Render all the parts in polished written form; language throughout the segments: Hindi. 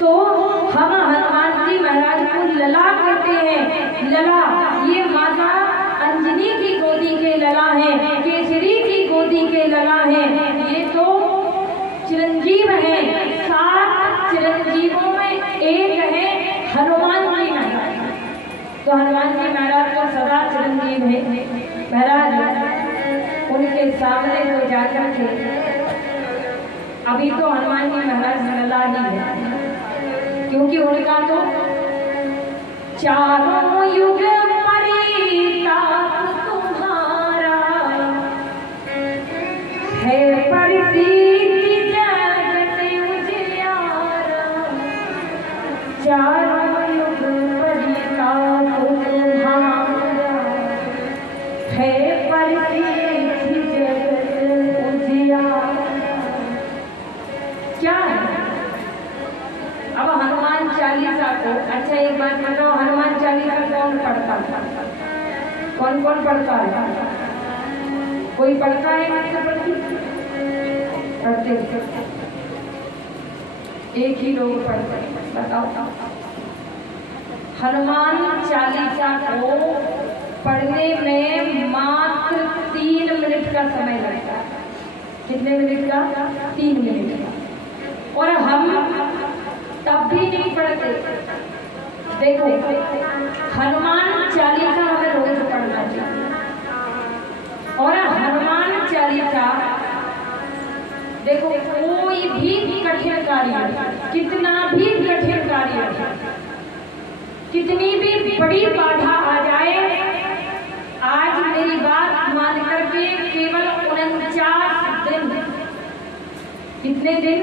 तो हम हनुमान जी महाराज को लला कहते हैं। लला ये माता अंजनी की गोदी के लला हैं, केसरी की गोदी के लला हैं। ये तो चिरंजीव हैं, 7 चिरंजीवों में एक है हनुमान जी महाराज। तो हनुमान जी महाराज को सदा चिरंजीव है। महाराज उनके सामने को जाकर के, अभी तो हनुमान जी महाराज लला ही है, क्योंकि उनका तो चारों युग परिताप तुम्हारा है, परिधि जगत उजियारा। चारों युग परिताप तुम्हारा है, परिधि जगत उजियारा। क्या है? अब हनुमान चालीसा को, अच्छा एक बात बताओ, हनुमान चालीसा कौन पढ़ता है? कौन कौन पढ़ता है? कोई पढ़ता है? पढ़ते एक ही लोग पढ़ते हैं, बताओ। हनुमान चालीसा को पढ़ने में मात्र 3 मिनट का समय लगता है। कितने मिनट का? 3 मिनट का। और हम तब भी नहीं पढ़ते। देखो हनुमान चालीसा हमें रोज पढ़ना चाहिए। और हनुमान चालीसा देखो कोई भी कठिन कार्य, कितना भी कठिन कार्य, कितनी भी बड़ी बाधा आ जाए, आज मेरी बात मान करके केवल 49 दिन, कितने दिन?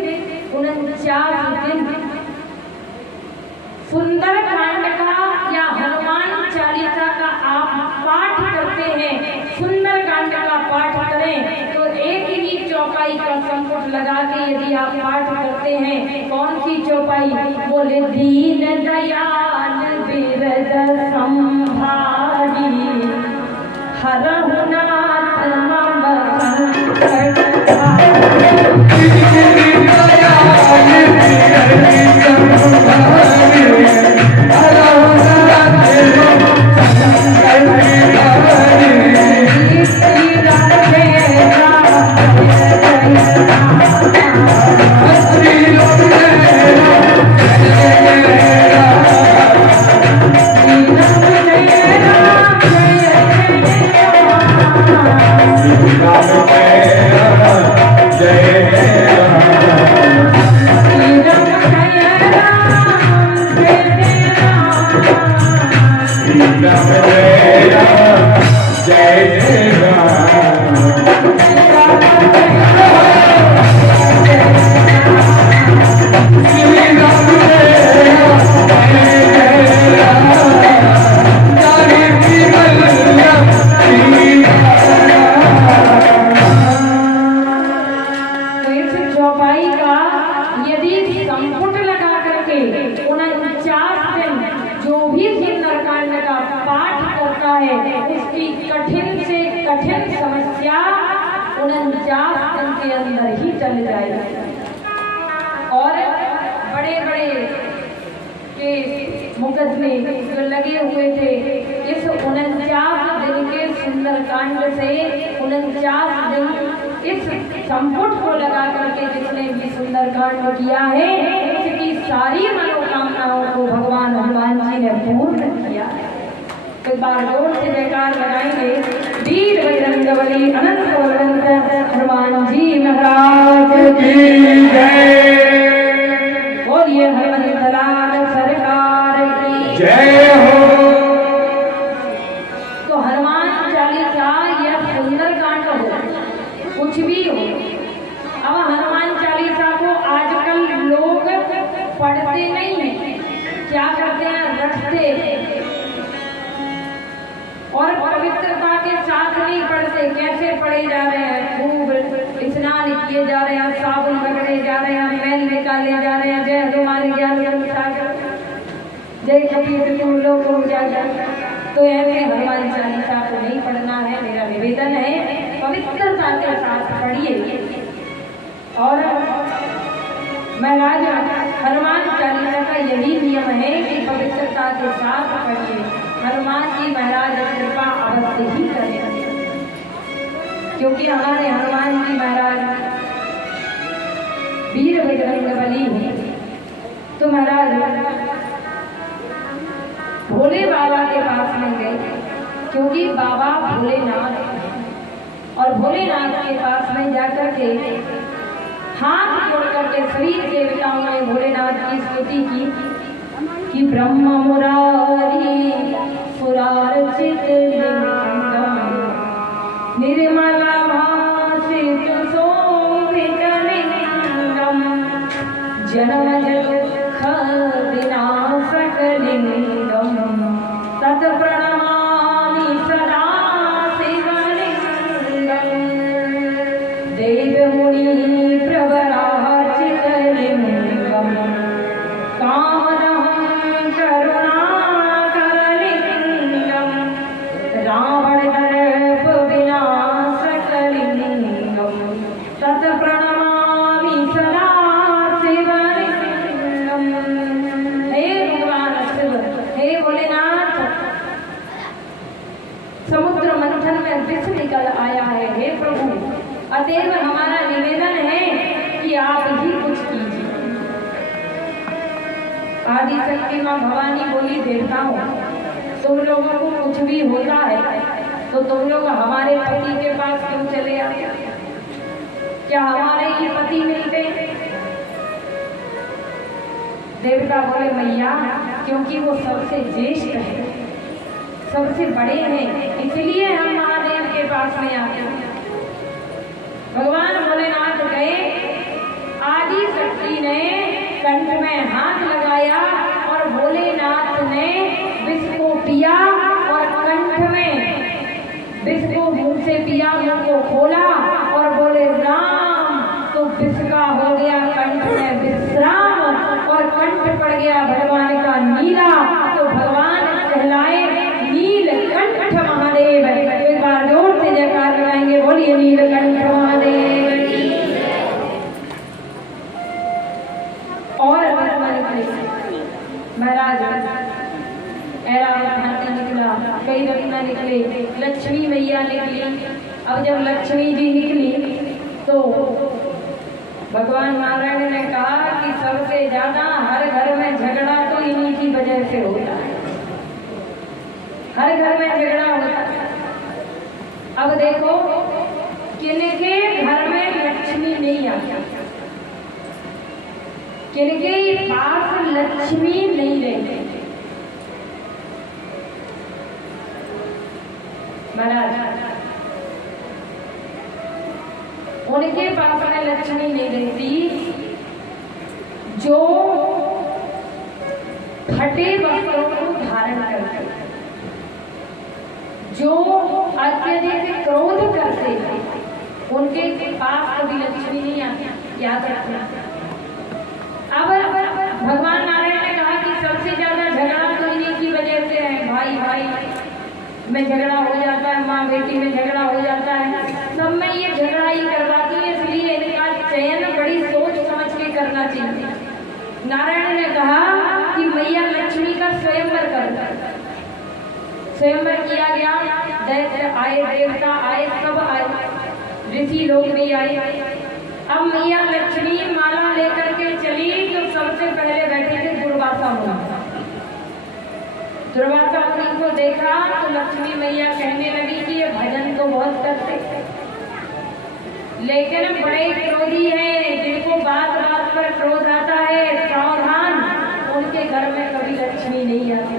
49 दिन सुंदर कांड का या हनुमान चालीसा का आप पाठ करते हैं, सुंदर कांड का पाठ करें तो एक ही चौपाई का संपुट लगा के यदि आप पाठ करते हैं, कौन सी चौपाई? बोले दीन दयाल बिरद संभारी, हरहु नाथ मम संकट समस्या 49 दिन के अंदर ही चल जाएगी। और बड़े बड़े के मुकदमे जो लगे हुए थे, इस 49 दिन के सुंदरकांड से 49 दिन इस संपुट को लगा करके जिसने भी सुंदरकांड किया है, उसकी सारी मनोकामनाओं को भगवान हनुमान जी ने पूर्ण किया है। तो एक बार जोर से जयकार लगाएंगे, वीर बजरंगबली अनंत बलवंत हनुमान जी महाराज की जय। बोलिए हनुमत लाल सरकार की जय हो। तो हनुमान चालीसा यह सुंदरकांड हो, कुछ भी हो, अब हनुमान चालीसा को आजकल लोग पढ़ते नहीं हैं, क्या करते हैं? रटते और पवित्रता के साथ नहीं पढ़ते। कैसे पढ़े जा रहे हैं? खूब स्नान किए जा रहे हैं, साबुन रगड़े जा रहे हैं, मैल निकाले जा रहे हैं, जय हनुमान ज्ञान सागर जय कबीर तुम लोग तो ऐसे हनुमान चालीसा को नहीं पढ़ना है। मेरा निवेदन है पवित्रता के साथ पढ़िए। और महाराज हनुमान चालीसा यही नियम है कि पवित्रता के साथ पढ़िए। हनुमान जी महाराज कृपा अवश्य ही करें, क्योंकि हमारे हनुमान जी महाराज वीर बजरंगबली हैं। तो महाराज भोले बाबा के पास में गए, क्योंकि बाबा भोलेनाथ, और भोलेनाथ के पास में जाकर के हाथ जोड़ करके सभी देवताओं ने भोलेनाथ की स्तुति की कि ब्रह्म मुरारी सुरार्चित लिंगम निर्मला भाषित शोभित लिंगम जन्म दुःख विनाशक लिंगम तत् प्रणमामि सदा शिवलिंगम देव मुनि प्रवरार्चित लिंगम कामदहं करुणाकर लिंगम रावण दर्प विनाशक लिंगम तत् प्रणमामि सदा शिवलिंगम। हे भगवान शिव, हे भोलेनाथ, समुद्र मंथन में विष निकल आया है। हे प्रभु, अतएव हमारा निवेदन है कि आप ही कुछ कीजिए। आदि शक्ति मां भवानी बोली, देवताओं, तुम लोगों को कुछ भी होता है तो तुम लोग हमारे पति के पास क्यों चले आते? क्या हमारे ही पति मिलते? देवता बोले, मैया, क्योंकि वो सबसे ज्येष्ठ है, सबसे बड़े हैं, इसलिए हम महादेव के पास में आते हैं। भगवान भोलेनाथ गए, आदि शक्ति ने कंठ में हाथ लगाया और भोलेनाथ ने विष को पिया और कंठ में विष को मुंह से पिया, मुंह को खोला और बोले राम, तो विष का हो गया कंठ में विश्राम और कंठ पड़ गया भगवान का नीला। तो भगवान कहलाए नीलकंठ महादेव। एक बार जोर से जयकार लगाएंगे, बोलिए नीलकंठ महादेव। और महाराज ऐरावत हाथी निकला, कई रत्न निकले, लक्ष्मी मैया निकली। अब जब लक्ष्मी जी निकली तो भगवान नारायण ने कहा कि सबसे ज्यादा हर घर में झगड़ा तो इन्हीं की वजह से होता है, हर घर में झगड़ा होता है। अब देखो, किनके घर में लक्ष्मी नहीं आती, किनके पास लक्ष्मी नहीं रहती। महाराज, उनके पास में लक्ष्मी नहीं रहती जो फटे वस्त्रों को धारण करते, जो अत्यधिक क्रोध करते हैं, उनके पास कभी लक्ष्मी नहीं आती। याद रखना। अब भगवान नारायण ने कहा कि सबसे ज्यादा झगड़ा तो इन्हीं की वजह से है, भाई भाई में झगड़ा हो जाता है, माँ बेटी में झगड़ा हो जाता है, सब में ये झगड़ा ही करवाती है, इसलिए इनका चयन बड़ी सोच समझ के करना चाहिए। नारायण ने कहा कि मैया लक्ष्मी का स्वयंवर कर। स्वयंवर किया गया, दैत्य आए, देवता आए, सब आए, ऋषि लोग भी आए। अब मैया लक्ष्मी माला लेकर के चली तो सबसे पहले बैठे थे दुर्वासा मुनि। दुर्वासा मुनि को देखा तो लक्ष्मी मैया कहने लगी कि ये भजन तो बहुत करते, लेकिन बड़े क्रोधी हैं, जिनको बात बात पर क्रोध आता है, सावधान, उनके घर में कभी लक्ष्मी नहीं आती।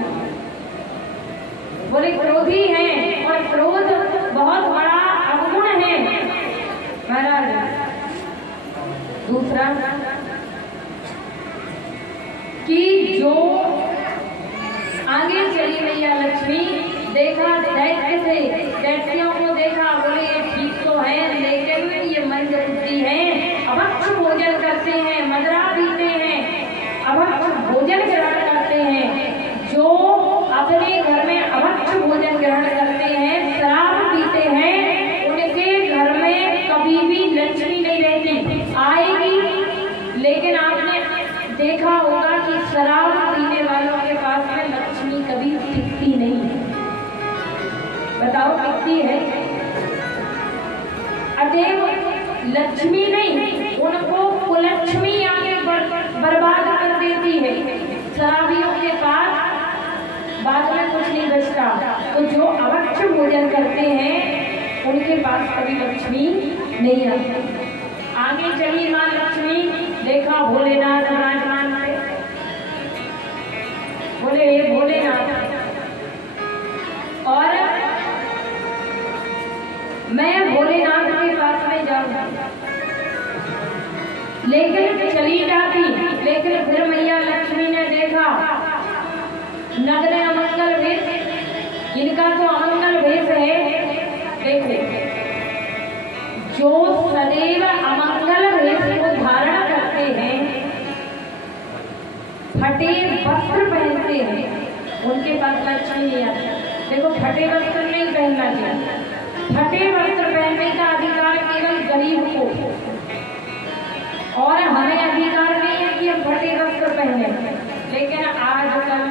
बोले क्रोधी हैं और क्रोध बहुत बड़ा अवगुण है महाराज। दूसरा कि जो आगे चली मैया लक्ष्मी, देखा दैत्य से, दैत्यों को देखा, बोले ये ठीक तो है, लेकिन ये मंद बुद्धि है, अभक्ष भोजन करते हैं, मदरा पीते हैं, अभक्ष भोजन ग्रहण करते हैं। जो अपने घर में अभक्ष भोजन ग्रहण करते हैं, शराब पीते हैं, उनके घर में कभी भी लक्ष्मी नहीं रहती। आएगी, लेकिन आपने देखा होगा कि शराब होती है। अतएव लक्ष्मी नहीं, उनको कुलक्ष्मी आगे बर्बाद कर देती है। शराबियों के पास बाद में कुछ नहीं बचता, तो जो अवक्ष भोजन करते हैं उनके पास कभी लक्ष्मी नहीं आती। आगे चली माँ लक्ष्मी, देखा भोलेनाथ विराजमान थे, बोले हे भोलेनाथ, और मैं भोलेनाथ के पास में जाऊंगा, लेकिन चली जाती। लेकिन फिर मैया लक्ष्मी ने देखा नगरे अमंगल भेष, इनका तो अमंगल भेष है। देखो, जो सदैव अमंगल भेष को धारण करते हैं, फटे वस्त्र पहनते हैं, उनके पास लक्ष्मी नहीं आती। देखो, फटे वस्त्र नहीं पहनना चाहिए, फटे वस्त्र पहनने का अधिकार केवल गरीब को, और हमें अधिकार नहीं है कि हम फटे वस्त्र पहने। लेकिन आजकल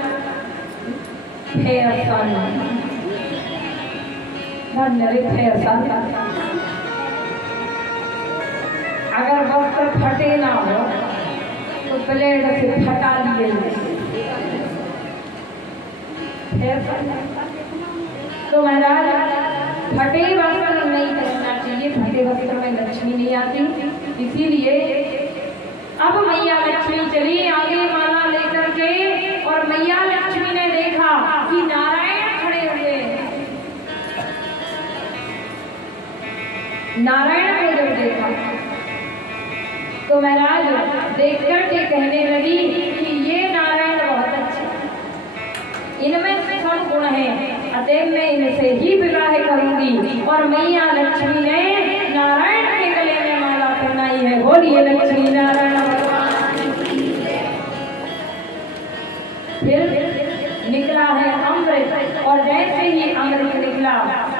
फैशन, अगर वस्त्र फटे ना हो तो ब्लेड से फटा लिए। तो महाराज, फटे वस्त्र नहीं पहनना चाहिए, फटे वस्त्र में लक्ष्मी नहीं आती। इसीलिए अब मैया लक्ष्मी चली आगे माला लेकर के, और मैया लक्ष्मी ने देखा कि नारायण खड़े हुए हैं। नारायण को जब देखा तो महाराज देख करके कहने लगी कि ये नारायण बहुत अच्छे, इनमें सब गुण है, अतएव मैं इनसे ही विवाह करूंगी। और मैया लक्ष्मी ने नारायण के गले में माला पहनाई है। बोलिए लक्ष्मी नारायण भगवान। फिर निकला है अमृत, और जैसे ही अमृत निकला,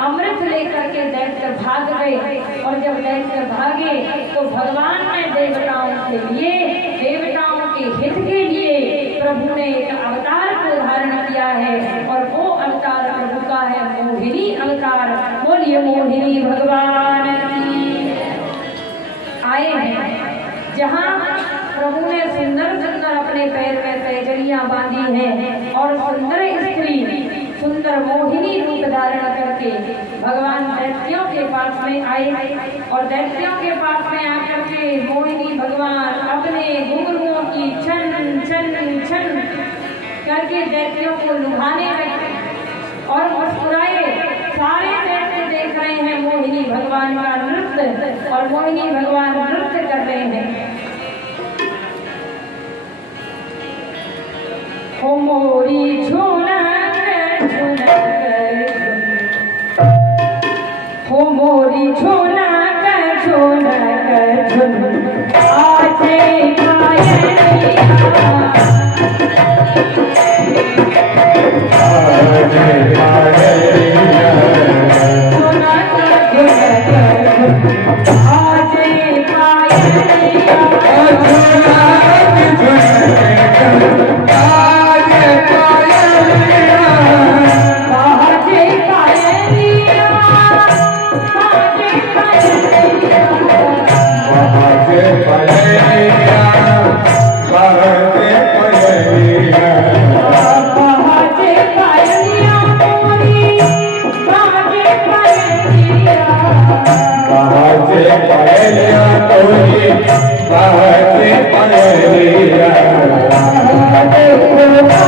अमृत लेकर के दैत्य भाग गए। और जब दैत्य भागे तो भगवान ने देवताओं के लिए, देवताओं के हित के लिए प्रभु ने एक अवतार को धारण किया है, और वो अवतार प्रभु का है मोहिनी अवतार। बोलिए मोहिनी भगवान की। आए हैं जहाँ प्रभु ने सुंदर सुंदर अपने पैर में पैजनियां बांधी हैं, और सुंदर स्त्री सुंदर मोहिनी रूप धारण करके भगवान दैत्यों के पास में आए। और दैत्यों के पास में आकर के मोहिनी भगवान अपने घुंघरुओं की छन छन छन करके दैत्यों को लुभाने लगे और मुस्कुराए। सारे दैत्य देख रहे हैं मोहिनी भगवान का नृत्य, और मोहिनी भगवान नृत्य कर रहे हैं। ओ मोरी झूलक झूलक, हो मोरी झूलक झूलक झूलक, आजे पायलिया, आजे पायलिया, झूलक झूलक झूलक, आजे पायलिया, झूलक झूलक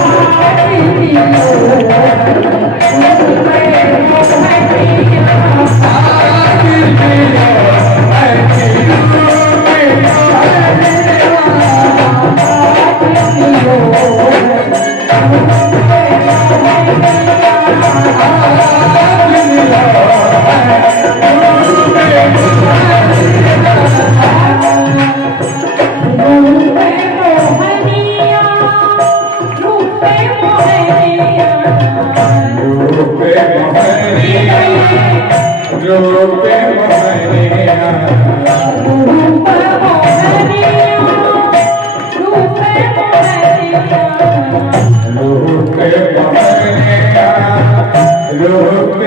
रूप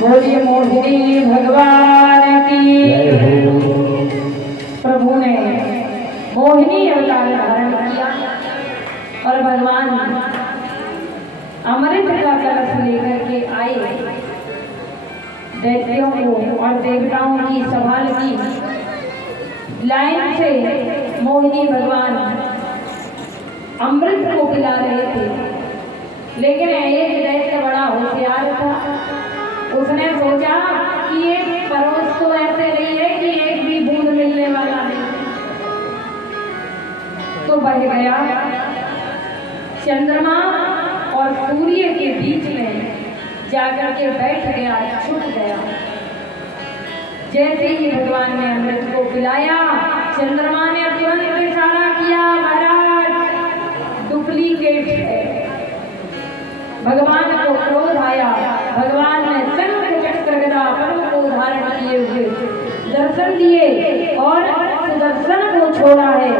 बोलिए मोहिनी भगवान की। प्रभु ने मोहिनी अवतार धारण किया और भगवान अमृत का कलश लेकर के आए, दैत्यों को और देवताओं की संभाल की। लाइन से मोहिनी भगवान अमृत को पिला रहे थे, लेकिन एक दैत्य बड़ा होशियार था। उसने सोचा कि ये परोस तो ऐसे नहीं है कि एक भी बूंद मिलने वाला नहीं, तो बह गया चंद्रमा और सूर्य के बीच में जाकर के बैठ गया, छुप गया। जैसे ही भगवान ने अमृत को पिलाया, चंद्रमा ने तुरंत इशारा किया, महाराज डुप्लीकेट है। भगवान को क्रोध आया। भगवान ने शंख चक्र गदा पद्म को धारण किए हुए दर्शन दिए और सुदर्शन को छोड़ा है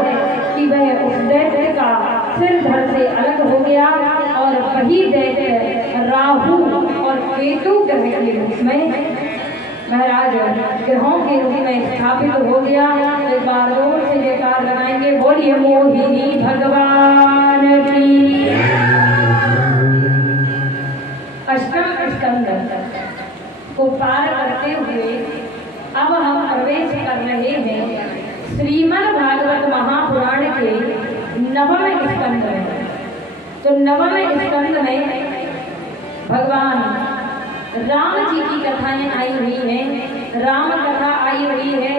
कि वह उस दैत्य का सिर धड़ से अलग हो गया और वही दैत्य राहु और केतु ग्रह के रूप में महाराज ग्रहों के रूप में स्थापित हो गया। एक बार जोर से जयकार लगाएंगे, बोलिए मोहिनी भगवान की। अष्टम स्कंद को पार करते हुए अब हम प्रवेश कर रहे हैं श्रीमद् भागवत महापुराण के नवम स्कंद में। तो नवम स्कंद में भगवान राम जी की कथाएं आई हुई हैं, राम कथा आई हुई है।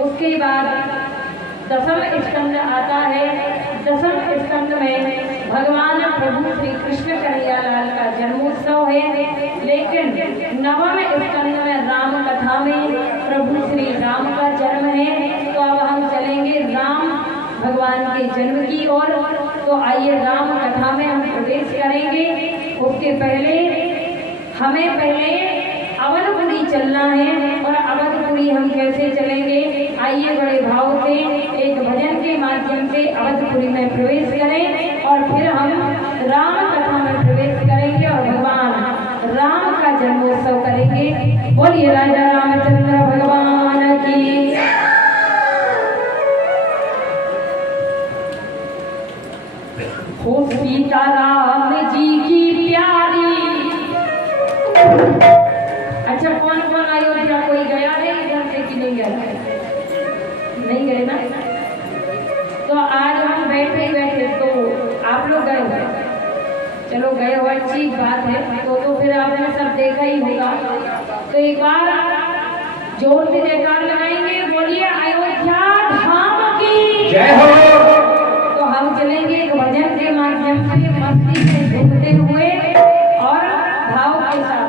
उसके बाद दसम स्कंद आता है। दसम स्कंद में भगवान प्रभु श्री कृष्ण कन्हैयालाल का जन्मोत्सव है, लेकिन नवम स्कंद में राम कथा में प्रभु श्री राम का जन्म है। तो अब हम चलेंगे राम भगवान के जन्म की ओर। तो आइए राम कथा में हम प्रवेश करेंगे। उसके पहले हमें अवधपुरी चलना है, और अवधपुरी हम कैसे चलेंगे, आइए बड़े भाव से एक भजन के माध्यम से अवधपुरी में प्रवेश करें और फिर हम राम कथा में प्रवेश करेंगे और भगवान राम का जन्मोत्सव करेंगे। बोलिए राजा रामचंद्र भगवान की। हो सीता राम जी की प्यारी। अच्छा, कौन कौन अयोध्या कोई गया है इधर से कि नहीं गया? नहीं गए ना? तो आज हम बैठे तो आप लोग गए हो, चलो गए हो, अच्छी बात है। तो फिर आपने सब देखा ही होगा। तो एक बार जोर से जयकार लगाएंगे, बोलिए अयोध्या धाम की जय हो। तो हम चलेंगे एक भजन के माध्यम से, मस्ती से झूमते हुए और भाव के साथ।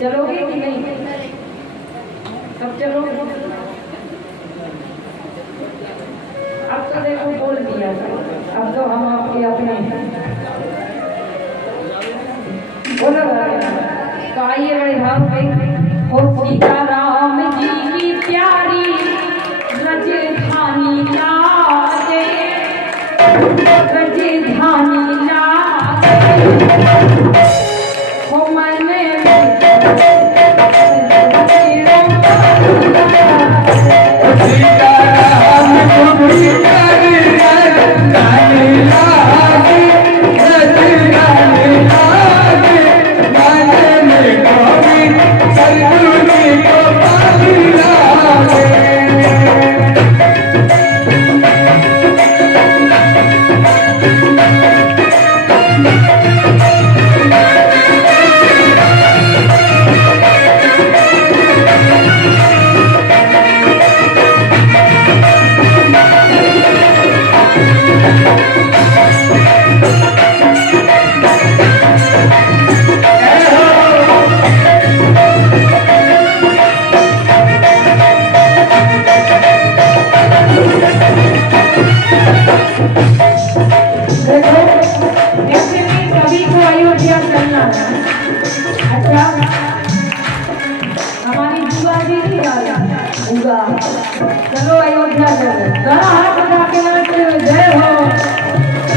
चलोगे कि नहीं? सब चलोगे? अब तो देखो बोल दिया, अब तो हम आपके अपने बोलो। तो आइए बड़े भाव पे। हो सीता राम जी की प्यारी राजधानी लागे, राजधानी लागे हो मन हमारी बुआ जी नहीं आ रही बुआ। चलो अयोध्या चलो, जरा हाथ उठा के नाचते हुए जय हो।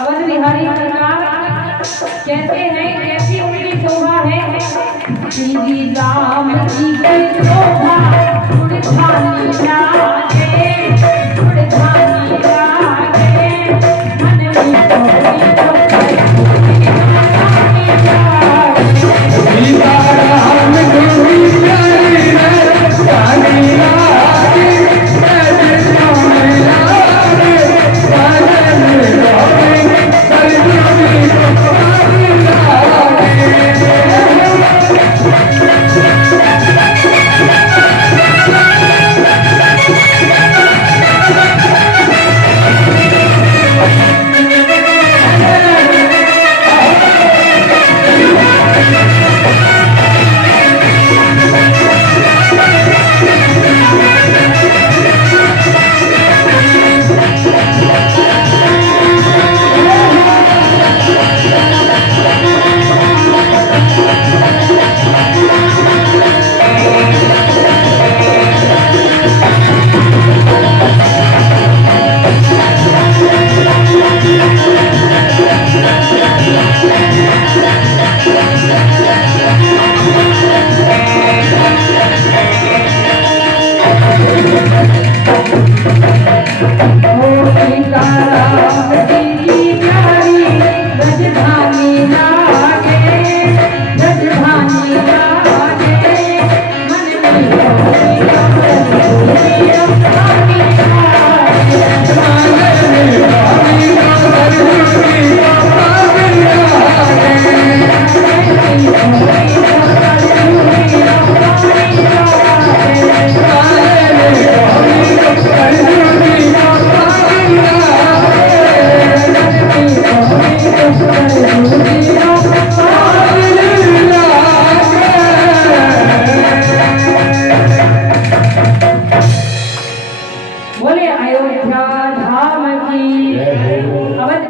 अवध बिहारी सरकार कहते हैं कैसी उनकी शोभा है श्री राम जी के